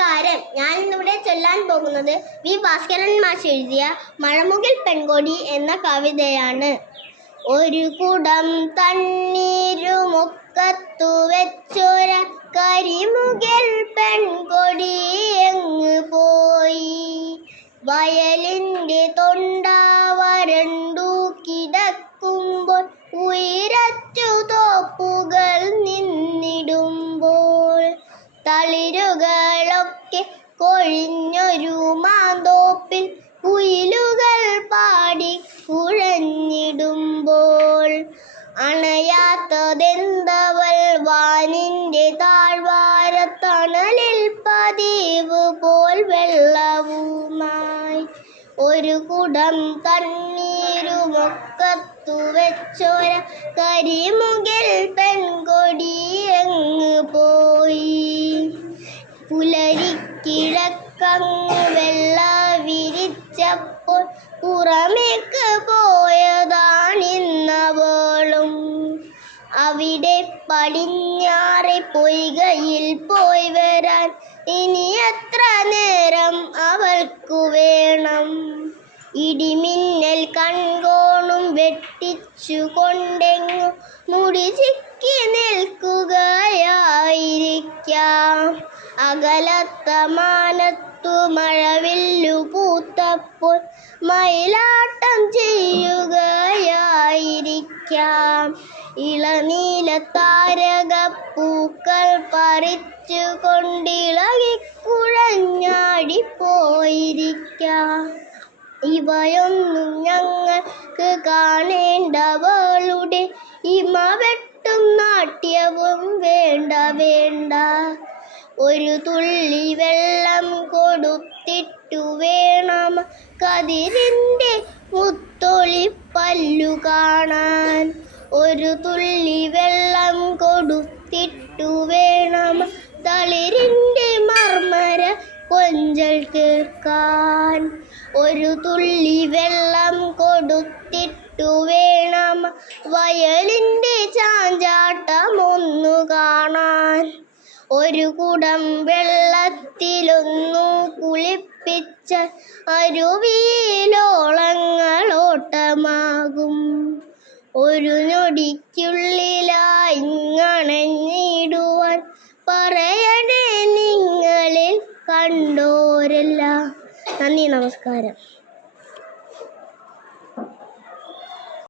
നമസ്കാരം. ഞാൻ ഇന്നിവിടെ ചൊല്ലാൻ പോകുന്നത് വി ഭാസ്കരൻ മാഷ് എഴുതിയ മഴമുകിൽ പെൺകൊടി എന്ന കവിതയാണ്. ഒരു കുടം തണ്ണീരുമൊക്കത്തു വെച്ചൊര കരിമുകിൽ പെൺകൊടി എങ്ങ് പോയി? വയലിന്റെ തൊണ്ടാവരണ്ടു കിടക്കുമ്പോൾ ഉയരച്ചു തോപ്പുകൾ നിന്നിടുമ്പോൾ തളിരുകളൊക്കെ കൊഴിഞ്ഞൊരു മാന്തോപ്പിൽ കുയിലുകൾ പാടി കുഴഞ്ഞിടുമ്പോൾ അണയാത്തതെന്തവൾ വാനിന്റെ താഴ്വാരത്തണലിൽ പതിവ് പോൽ വെള്ളവുമായി ഒരു കുടം തണ്ണീരുമൊക്കത്തു വെച്ചോര കരിമുകിൽ പെൺകൊടി പുലരിക്കിഴക്കങ്ങ് വെള്ള വിരിച്ചപ്പോൾ പുറമേക്ക് പോയതാണിന്നവളും അവിടെ പടിഞ്ഞാറെ പൊയ്കയിൽ പോയി വരാൻ ഇനി എത്ര നേരം അവൾക്കു വേണം? ഇടിമിന്നൽ കൺകോണും വെട്ടിച്ചു കൊണ്ടെങ്ങു മുടി ചിക്കി നിൽക്കുകയായിരിക്കാം അകലത്ത മാനത്തു മഴവില്ലു പൂത്തപ്പോൾ മയിലാട്ടം ചെയ്യുകയായിരിക്കാം. ഇളനീല താരക പൂക്കൾ പറിച്ചു കൊണ്ടിളകി കുഴഞ്ഞാടിപ്പോയിരിക്കാം ഇവയൊന്നും ഞങ്ങൾക്ക് കാണേണ്ടവളുടെ ഇമ വെട്ടും നാട്യവും വേണ്ട വേണ്ട. ഒരു തുള്ളി വെള്ളം കൊടുത്തിട്ടു വേണം കതിരിന്റെ മുത്തൊളി പല്ലു കാണാൻ. ഒരു തുള്ളി വെള്ളം കൊടുത്തിട്ടു വേണം തളിരിന്റെ മർമര കൊഞ്ചൽ കേൾക്കാൻ. ഒരു തുള്ളി വെള്ളം കൊടുത്തിട്ടു വേണം വയലിന്റെ ചാഞ്ചാട്ടം ഒന്നു കാണാൻ ഒരു കുടം വെള്ളത്തിലൊന്നു കുളിപ്പിച്ച അരുവിയിലോളങ്ങളോട്ടമാകും ഒരു ഞൊടിക്കുള്ളിലായിങ്ങണഞ്ഞിടുവാൻ പറയണേ നിങ്ങളിൽ കണ്ടോരെല്ലാം. നന്ദി നമസ്കാരം.